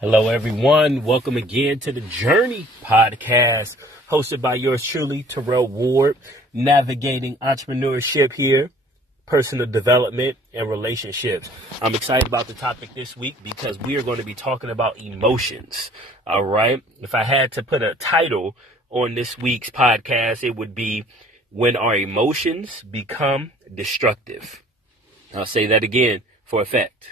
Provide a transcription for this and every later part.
Hello, everyone. Welcome again to the Journey Podcast, hosted by yours truly, Terrell Ward, navigating entrepreneurship here, personal development, and relationships. I'm excited about the topic this week because we are going to be talking about emotions. All right. If I had to put a title on this week's podcast, it would be When Our Emotions Become Destructive. I'll say that again for effect.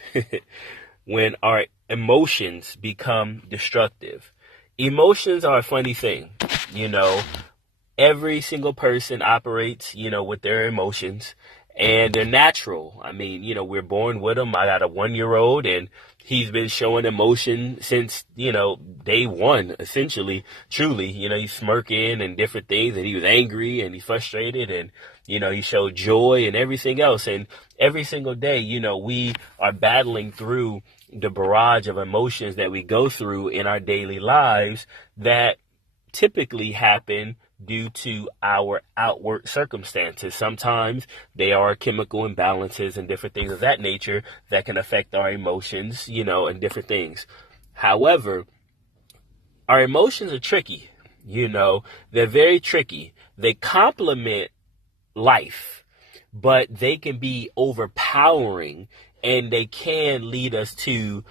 When our emotions become destructive. Emotions are a funny thing. Every single person operates, with their emotions, and they're natural. I mean, we're born with them. I got a 1-year-old and he's been showing emotion since, day one, essentially, truly. He's smirking and different things, and he was angry and he's frustrated, and, he showed joy and everything else. And every single day, we are battling through the barrage of emotions that we go through in our daily lives that typically happen due to our outward circumstances. Sometimes they are chemical imbalances and different things of that nature that can affect our emotions, and different things. However, our emotions are tricky. They're very tricky. They complement life, but they can be overpowering, and they can lead us to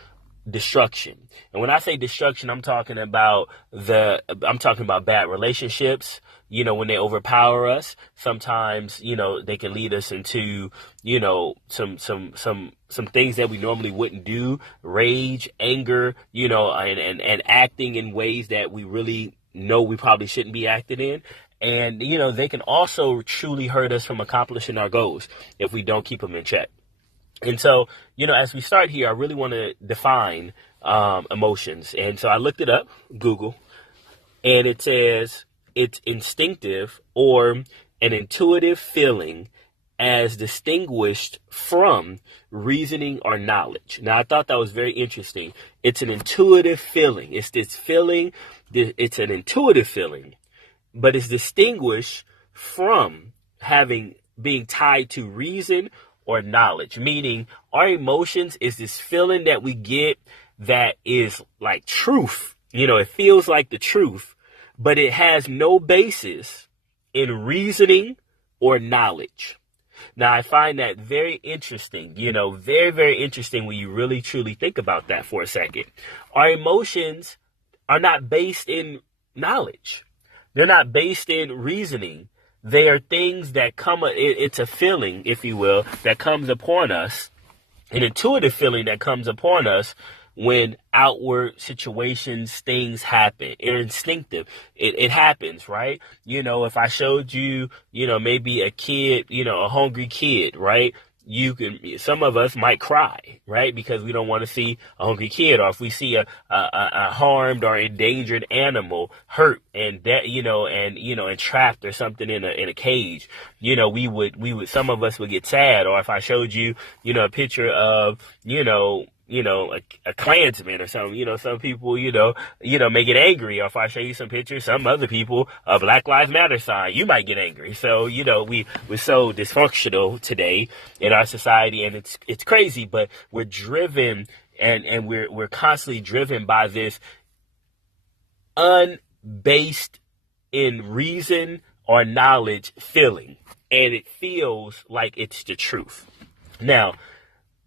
destruction. And when I say destruction, I'm talking about bad relationships. When they overpower us, sometimes, they can lead us into, some things that we normally wouldn't do, rage, anger, and acting in ways that we really know we probably shouldn't be acting in. And, they can also truly hurt us from accomplishing our goals if we don't keep them in check. And so, as we start here, I really want to define emotions. And so I looked it up, Google, and it says it's instinctive or an intuitive feeling as distinguished from reasoning or knowledge. Now, I thought that was very interesting. It's an intuitive feeling. It's this feeling. It's an intuitive feeling, but it's distinguished from being tied to reason or knowledge, meaning our emotions is this feeling that we get that is like truth. It feels like the truth, but it has no basis in reasoning or knowledge. Now, I find that very interesting, very, very interesting when you really, truly think about that for a second. Our emotions are not based in knowledge. They're not based in reasoning. They are things that it's a feeling, if you will, that comes upon us, an intuitive feeling that comes upon us when outward situations, things happen. It's instinctive. It happens, right? If I showed you, maybe a kid, a hungry kid, right? Some of us might cry, right? Because we don't want to see a hungry kid, or if we see a harmed or endangered animal hurt and that, and trapped or something in a cage, some of us would get sad. Or if I showed you, a picture of, a Klansman or something, some people, may get angry. Or if I show you some pictures, some other people, a Black Lives Matter sign, you might get angry. So, we're so dysfunctional today in our society, and it's crazy, but we're driven and we're constantly driven by this unbased in reason or knowledge feeling. And it feels like it's the truth. Now,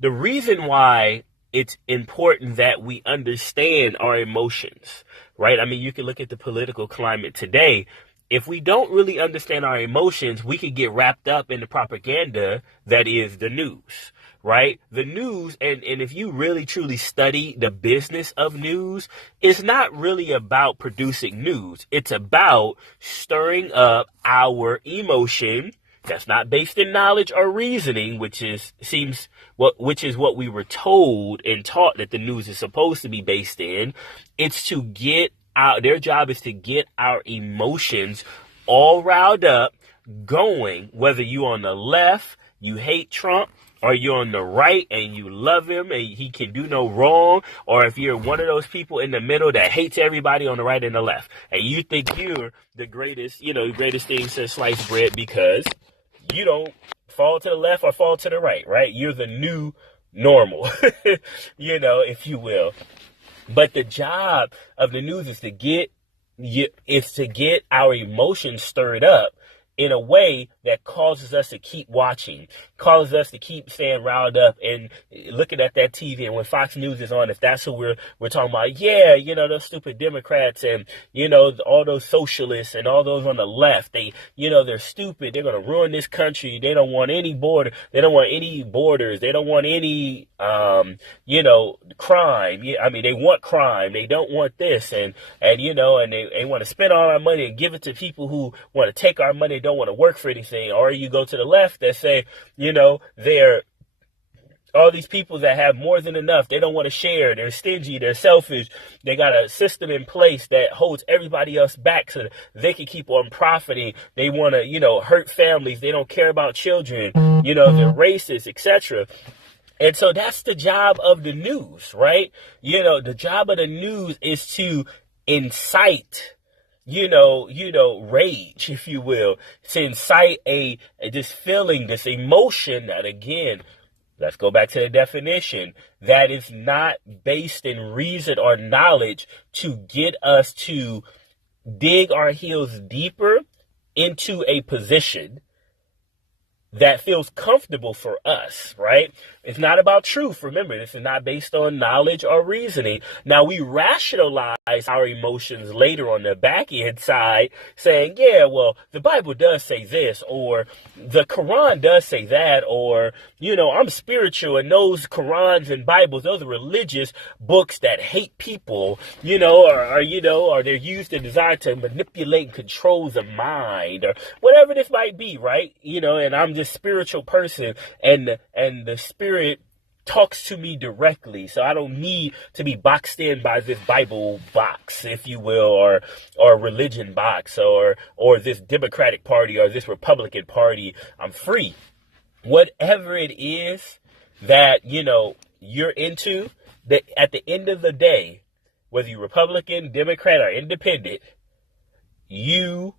the reason why it's important that we understand our emotions, right? I mean, you can look at the political climate today. If we don't really understand our emotions, we could get wrapped up in the propaganda that is the news, right? The news, and if you really truly study the business of news, it's not really about producing news. It's about stirring up our emotion that's not based in knowledge or reasoning, which is what we were told and taught that the news is supposed to be based in. It's to get out. Their job is to get our emotions all riled up, going, whether you on the left, you hate Trump, or you're on the right and you love him and he can do no wrong, or if you're one of those people in the middle that hates everybody on the right and the left, and you think you're the greatest, greatest thing since sliced bread because you don't fall to the left or fall to the right, right? You're the new normal, if you will. But the job of the news is to get our emotions stirred up in a way that causes us to keep watching, causes us to keep staying riled up and looking at that TV. And when Fox News is on, if that's who we're talking about, yeah, those stupid Democrats and, all those socialists and all those on the left, they're stupid. They're going to ruin this country. They don't want any border. They don't want any borders. They don't want any, crime. I mean, they want crime. They don't want this. And they want to spend all our money and give it to people who want to take our money, don't want to work for anything. Or you go to the left that say, they're all these people that have more than enough. They don't want to share. They're stingy. They're selfish. They got a system in place that holds everybody else back so that they can keep on profiting. They want to, hurt families. They don't care about children. They're racist, etc. And so that's the job of the news, right? The job of the news is to incite rage, if you will, to incite this feeling, this emotion that, again, let's go back to the definition, that is not based in reason or knowledge, to get us to dig our heels deeper into a position that feels comfortable for us, right? It's not about truth. Remember, this is not based on knowledge or reasoning. Now, we rationalize our emotions later on the back end side, saying, yeah, well, the Bible does say this, or the Quran does say that, or, I'm spiritual, and those Qurans and Bibles, those are religious books that hate people, or they're used and designed to manipulate and control the mind, or whatever this might be, right? And I'm this spiritual person, and the Spirit talks to me directly, so I don't need to be boxed in by this Bible box, if you will, or religion box, or this Democratic Party or this Republican Party. I'm free. Whatever it is that you're into, that at the end of the day, whether you're Republican, Democrat, or Independent, you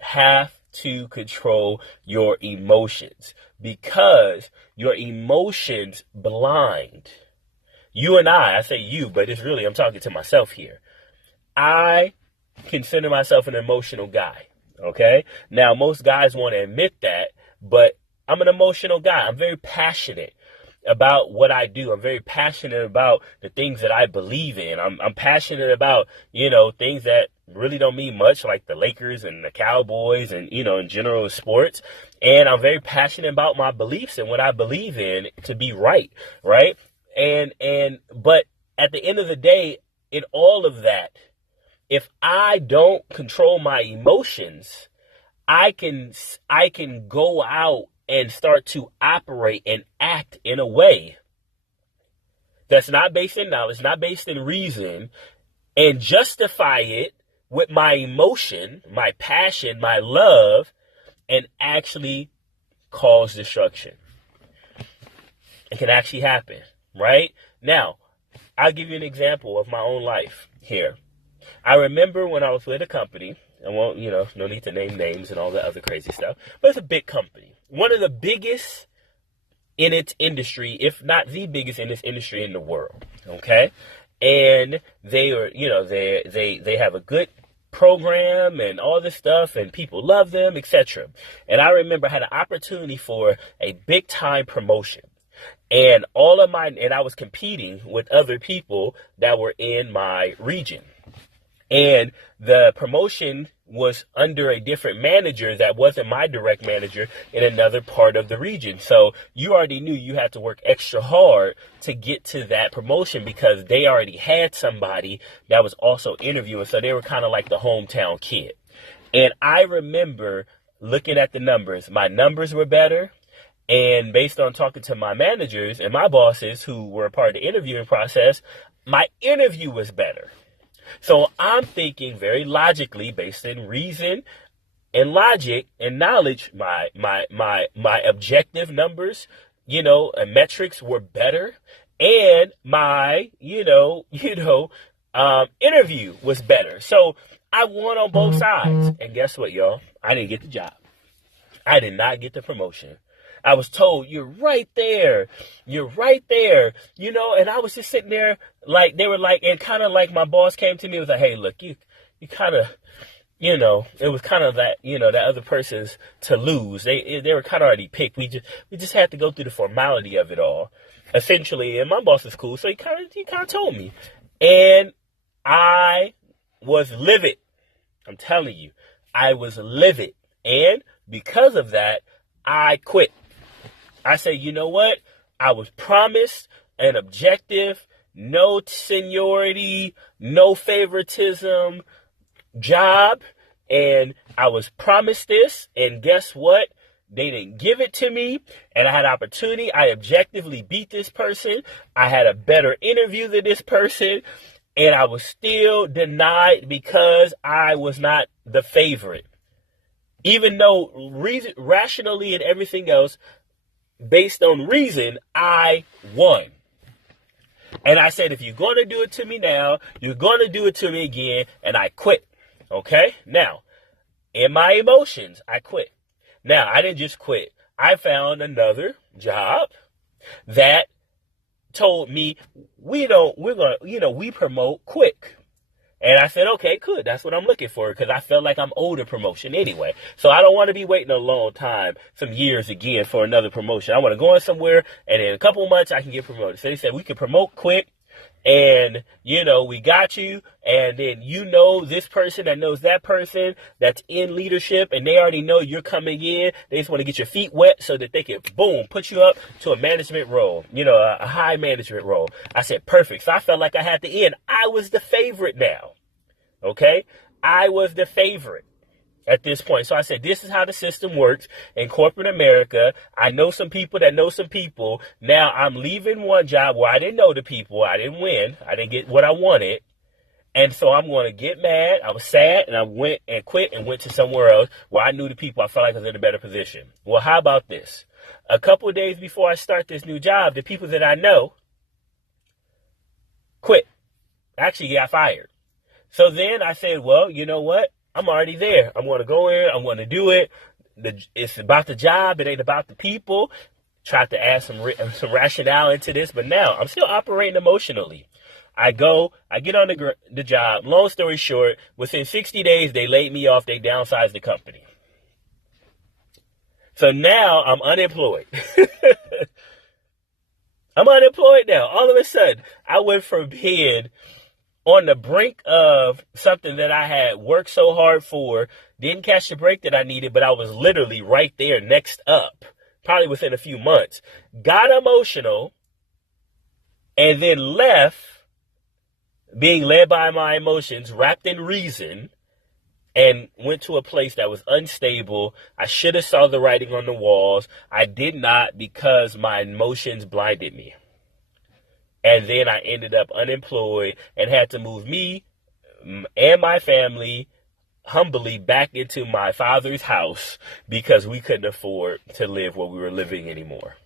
have to control your emotions, because your emotions blind you. And I say you, but I'm talking to myself here. I consider myself an emotional guy. Okay. Now, most guys want to admit that, but I'm an emotional guy. I'm very passionate about what I do. I'm very passionate about the things that I believe in. I'm passionate about, things that really don't mean much, like the Lakers and the Cowboys and, in general sports. And I'm very passionate about my beliefs and what I believe in to be right. Right. But at the end of the day, in all of that, if I don't control my emotions, I can go out and start to operate and act in a way that's not based in knowledge, not based in reason, and justify it with my emotion, my passion, my love, and actually cause destruction. It can actually happen, right? Now, I'll give you an example of my own life here. I remember when I was with a company, I won't, no need to name names and all the other crazy stuff, but it's a big company. One of the biggest in its industry, if not the biggest in its industry in the world, okay? And they are, they have a good program and all this stuff, and people love them, etc. And I remember I had an opportunity for a big time promotion. And I was competing with other people that were in my region. And the promotion was under a different manager that wasn't my direct manager in another part of the region. So you already knew you had to work extra hard to get to that promotion, because they already had somebody that was also interviewing. So they were kind of like the hometown kid. And I remember looking at the numbers. My numbers were better. And based on talking to my managers and my bosses who were a part of the interviewing process, my interview was better. So I'm thinking very logically, based in reason and logic and knowledge, my objective numbers, and metrics were better, and my interview was better. So I won on both sides. And guess what, y'all? I didn't get the job. I did not get the promotion. I was told, you're right there. You're right there. And I was just sitting there like, they were like, and kind of like my boss came to me and was like, hey, look, you kind of, it was kind of that, that other person's to lose. They were kind of already picked. We just had to go through the formality of it all, essentially. And my boss was cool, so he kind of told me, and I was livid. I'm telling you, I was livid, and because of that, I quit. I said, you know what? I was promised an objective, no seniority, no favoritism job, and I was promised this, and guess what? They didn't give it to me, and I had opportunity. I objectively beat this person. I had a better interview than this person, and I was still denied because I was not the favorite. Even though rationally and everything else, based on reason, I won. And I said, if you're going to do it to me now, you're going to do it to me again, and I quit. Okay? Now, in my emotions, I quit. Now, I didn't just quit. I found another job that told me we promote quick. And I said, okay, good. That's what I'm looking for, because I felt like I'm owed a promotion anyway. So I don't want to be waiting a long time, some years again, for another promotion. I want to go in somewhere, and in a couple of months, I can get promoted. So they said, we can promote quick, and, we got you, and then this person that knows that person that's in leadership, and they already know you're coming in. They just want to get your feet wet so that they can, boom, put you up to a management role, a high management role. I said, perfect. So I felt like I had to end. I was the favorite now, okay? I was the favorite at this point. So I said, this is how the system works in corporate America. I know some people that know some people. Now I'm leaving one job where I didn't know the people. I didn't win. I didn't get what I wanted. And so I'm going to get mad. I was sad, and I went and quit and went to somewhere else where I knew the people. I felt like I was in a better position. Well, how about this? A couple of days before I start this new job, the people that I know quit. Actually got fired. So then I said, well, you know what? I'm already there. I'm going to go in. I'm going to do it. It's about the job. It ain't about the people. Tried to add some rationale into this, but now I'm still operating emotionally. I get on the job. Long story short, within 60 days, they laid me off. They downsized the company. So now I'm unemployed. I'm unemployed now. All of a sudden, I went from being on the brink of something that I had worked so hard for, didn't catch the break that I needed, but I was literally right there next up, probably within a few months, got emotional, and then left being led by my emotions, wrapped in reason, and went to a place that was unstable. I should have saw the writing on the walls. I did not, because my emotions blinded me. And then I ended up unemployed and had to move me and my family humbly back into my father's house because we couldn't afford to live where we were living anymore.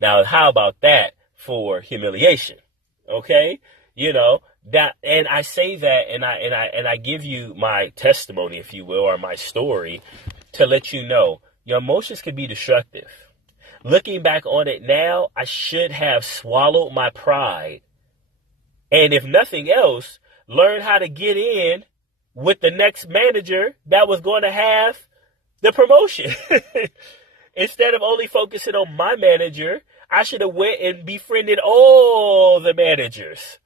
Now, how about that for humiliation? Okay? That, and I say that, and I give you my testimony, if you will, or my story, to let you know your emotions can be destructive. Looking back on it now, I should have swallowed my pride. And if nothing else, learn how to get in with the next manager that was going to have the promotion. Instead of only focusing on my manager, I should have went and befriended all the managers.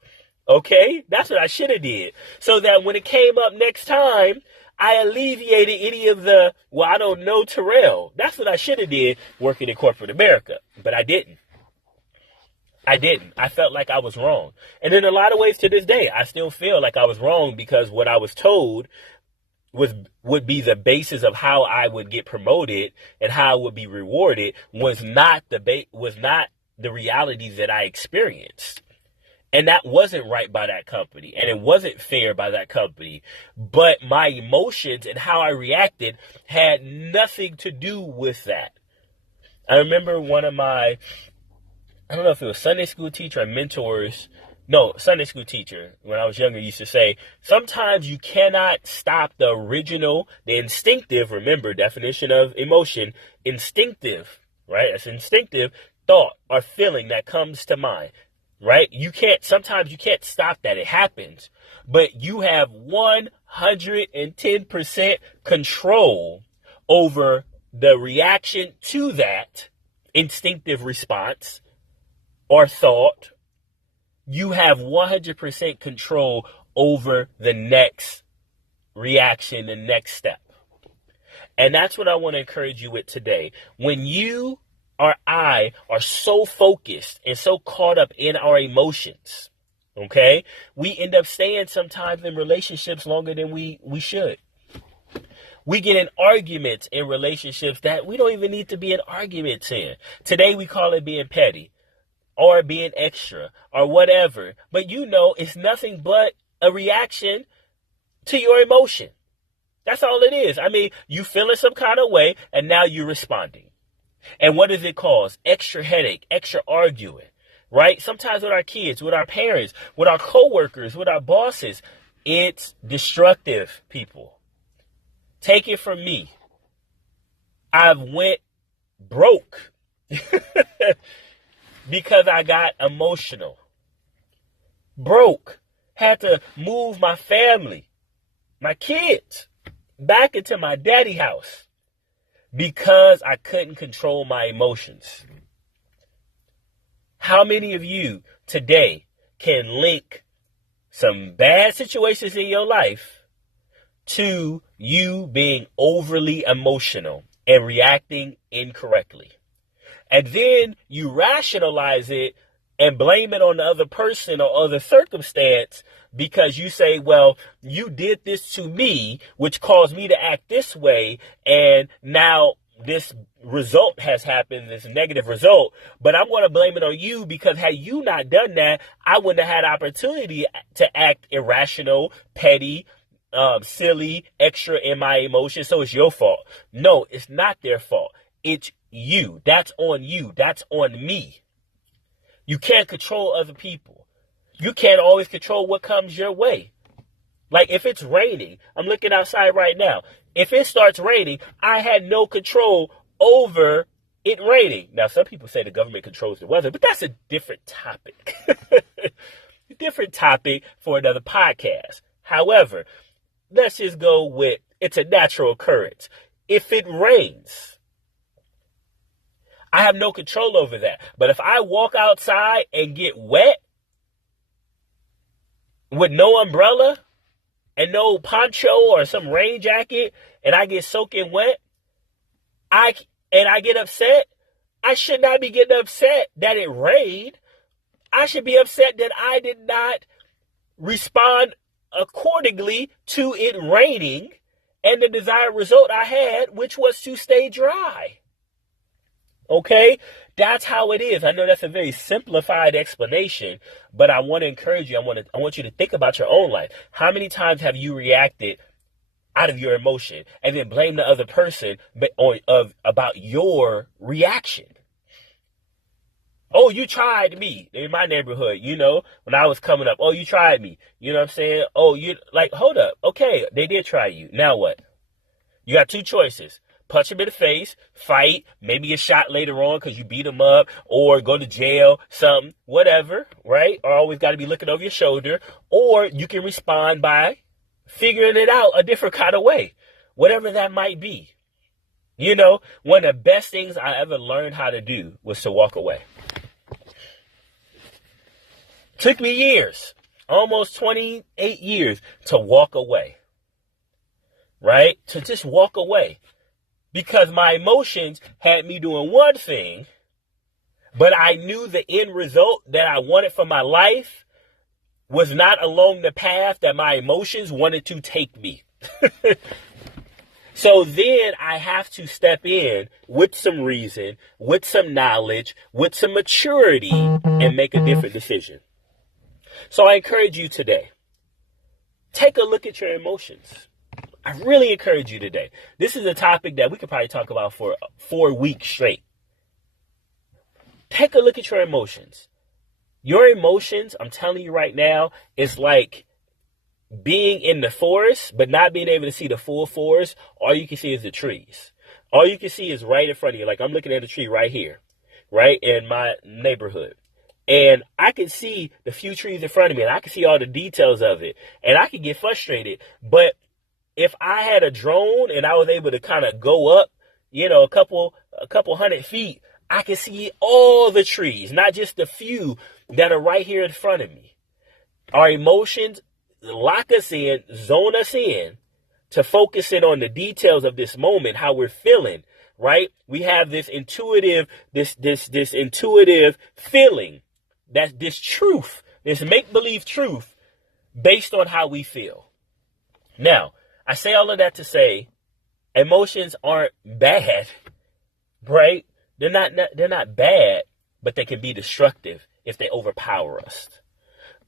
Okay? That's what I should have did. So that when it came up next time, I alleviated any of the, well, I don't know, Terrell. That's what I should have did working in corporate America. But I didn't. I felt like I was wrong. And in a lot of ways to this day, I still feel like I was wrong, because what I was told would be the basis of how I would get promoted and how I would be rewarded was not the realities that I experienced. And that wasn't right by that company, and it wasn't fair by that company. But my emotions and how I reacted had nothing to do with that. I remember one of my, I don't know if it was Sunday school teacher or mentors. No, Sunday school teacher, when I was younger, used to say, sometimes you cannot stop the instinctive, remember, definition of emotion, instinctive, right? It's instinctive thought or feeling that comes to mind, right? Sometimes you can't stop that. It happens, but you have 110% control over the reaction to that instinctive response or thought. You have 100% control over the next reaction, the next step. And that's what I want to encourage you with today. When you or I are so focused and so caught up in our emotions, okay, we end up staying sometimes in relationships longer than we should. We get in arguments in relationships that we don't even need to be in arguments in. Today we call it being petty or being extra or whatever. But it's nothing but a reaction to your emotion. That's all it is. I mean, you feeling some kind of way and now you're responding. And what does it cause? Extra headache, extra arguing, right? Sometimes with our kids, with our parents, with our coworkers, with our bosses. It's destructive, people. Take it from me. I've went broke because I got emotional. Broke. Had to move my family, my kids, back into my daddy house because I couldn't control my emotions. How many of you today can link some bad situations in your life to you being overly emotional and reacting incorrectly? And then you rationalize it and blame it on the other person or other circumstance because you say, well, you did this to me, which caused me to act this way. And now this result has happened, this negative result, but I'm going to blame it on you because had you not done that, I wouldn't have had opportunity to act irrational, petty, silly, extra in my emotions. So it's your fault. No, it's not their fault. It's you. That's on you. That's on me. You can't control other people. You can't always control what comes your way. Like if it's raining, I'm looking outside right now. If it starts raining, I had no control over it raining. Now, some people say the government controls the weather, but that's a different topic. Different topic for another podcast. However, let's just go with it's a natural occurrence. If it rains, I have no control over that. But if I walk outside and get wet with no umbrella and no poncho or some rain jacket and I get soaking wet, I get upset, I should not be getting upset that it rained. I should be upset that I did not respond accordingly to it raining and the desired result I had, which was to stay dry. Okay, that's how it is. I know that's a very simplified explanation, but I want to encourage you. I want you to think about your own life. How many times have you reacted out of your emotion and then blame the other person about your reaction? Oh, you tried me in my neighborhood, when I was coming up. Oh, you tried me. You know what I'm saying? Oh, hold up. Okay, they did try you. Now what? You got two choices. Punch him in the face, fight, maybe get shot later on because you beat him up, or go to jail, something, whatever, right? Or always got to be looking over your shoulder. Or you can respond by figuring it out a different kind of way, whatever that might be. One of the best things I ever learned how to do was to walk away. Took me years, almost 28 years to walk away, right? To just walk away. Because my emotions had me doing one thing, but I knew the end result that I wanted for my life was not along the path that my emotions wanted to take me. So then I have to step in with some reason, with some knowledge, with some maturity, and make a different decision. So I encourage you today, take a look at your emotions. I really encourage you today. This is a topic that we could probably talk about for 4 weeks straight. Take a look at your emotions. Your emotions, I'm telling you right now, is like being in the forest, but not being able to see the full forest. All you can see is the trees. All you can see is right in front of you. Like I'm looking at a tree right here, right in my neighborhood. And I can see the few trees in front of me, and I can see all the details of it. And I can get frustrated. But if I had a drone and I was able to kind of go up, a couple 100 feet, I can see all the trees, not just the few that are right here in front of me. Our emotions lock us in, zone us in to focus in on the details of this moment, how we're feeling, right? We have this intuitive feeling, that this truth, this make-believe truth based on how we feel. Now, I say all of that to say emotions aren't bad, right? They're not bad, but they can be destructive if they overpower us.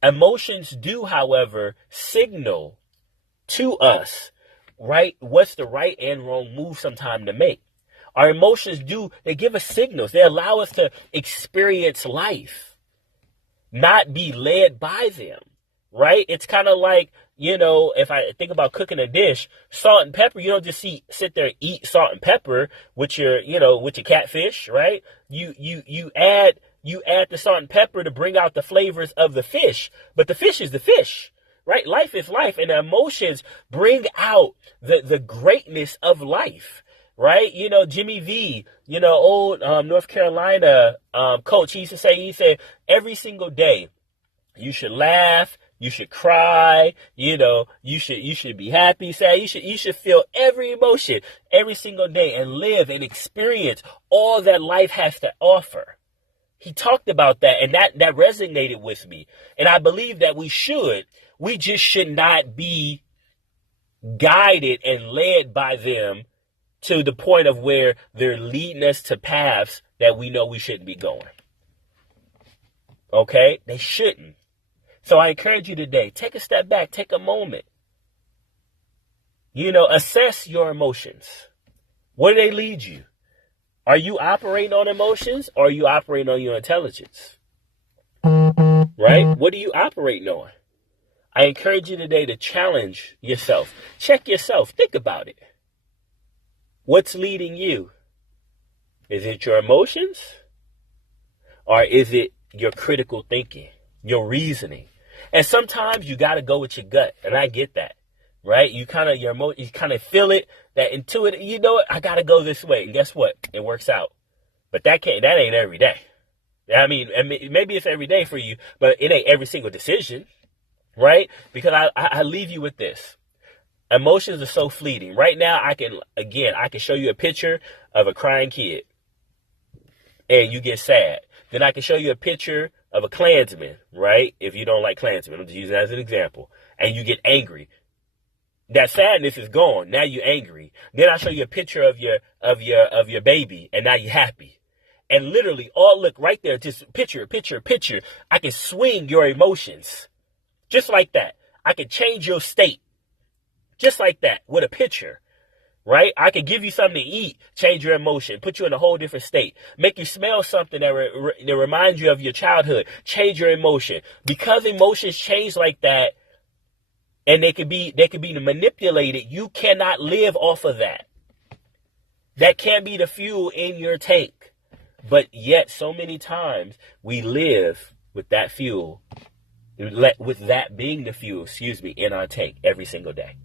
Emotions do, however, signal to us, right, what's the right and wrong move sometime to make. Our emotions they give us signals. They allow us to experience life, not be led by them, right? It's kind of like, if I think about cooking a dish, salt and pepper, you don't just sit there and eat salt and pepper with your catfish, right? You add the salt and pepper to bring out the flavors of the fish, but the fish is the fish, right? Life is life, and the emotions bring out the greatness of life, right? Jimmy V, old North Carolina coach, he said every single day you should laugh, you should cry, you should be happy, sad. You should feel every emotion every single day and live and experience all that life has to offer. He talked about that, and that resonated with me. And I believe that we just should not be guided and led by them to the point of where they're leading us to paths that we know we shouldn't be going. Okay? They shouldn't. So I encourage you today, take a step back, take a moment. Assess your emotions. Where do they lead you? Are you operating on emotions, or are you operating on your intelligence? Right? What are you operating on? I encourage you today to challenge yourself. Check yourself. Think about it. What's leading you? Is it your emotions? Or is it your critical thinking, your reasoning? And sometimes you got to go with your gut. And I get that, right? You kind of feel it, that intuitive, I got to go this way. And guess what? It works out. But that ain't every day. I mean, maybe it's every day for you, but it ain't every single decision, right? Because I leave you with this. Emotions are so fleeting. Right now, I can show you a picture of a crying kid and you get sad. Then I can show you a picture of a Klansman, right? If you don't like Klansmen, I'm just using that as an example. And you get angry. That sadness is gone. Now you're angry. Then I show you a picture of your baby, and now you're happy. And literally, look right there, just picture. I can swing your emotions. Just like that. I can change your state. Just like that, with a picture. Right? I can give you something to eat, change your emotion, put you in a whole different state, make you smell something that reminds you of your childhood, change your emotion. Because emotions change like that, and they can be manipulated, you cannot live off of that. That can't be the fuel in your tank. But yet, so many times, we live with that fuel, with that being the fuel, in our tank every single day.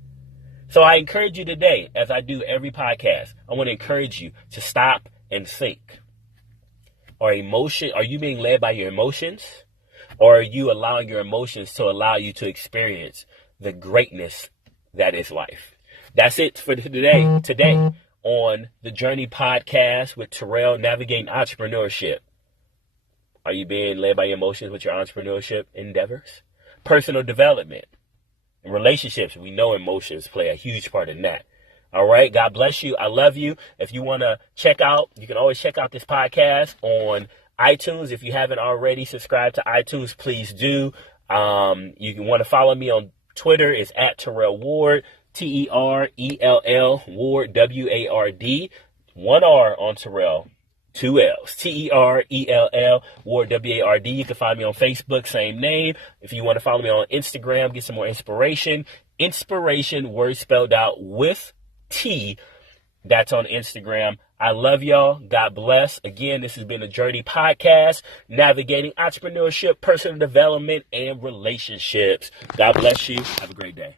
So I encourage you today, as I do every podcast, I want to encourage you to stop and think. Are you being led by your emotions? Or are you allowing your emotions to allow you to experience the greatness that is life? That's it for today on the Journey Podcast with Terrell, Navigating Entrepreneurship. Are you being led by your emotions with your entrepreneurship endeavors? Personal development. In relationships, we know emotions play a huge part in that. All right. God bless you. I love you. If you want to you can always check out this podcast on iTunes. If you haven't already subscribed to iTunes, please do. You can want to follow me on Twitter. It's at Terrell Ward, Terell Ward, WARD, 1 R on Terrell. 2 L's, Terell, Ward, WARD. You can find me on Facebook, same name. If you want to follow me on Instagram, get some more inspiration. Inspiration, word spelled out with T, That's on Instagram. I love y'all. God bless. Again, this has been a Journey Podcast, navigating entrepreneurship, personal development, and relationships. God bless you. Have a great day.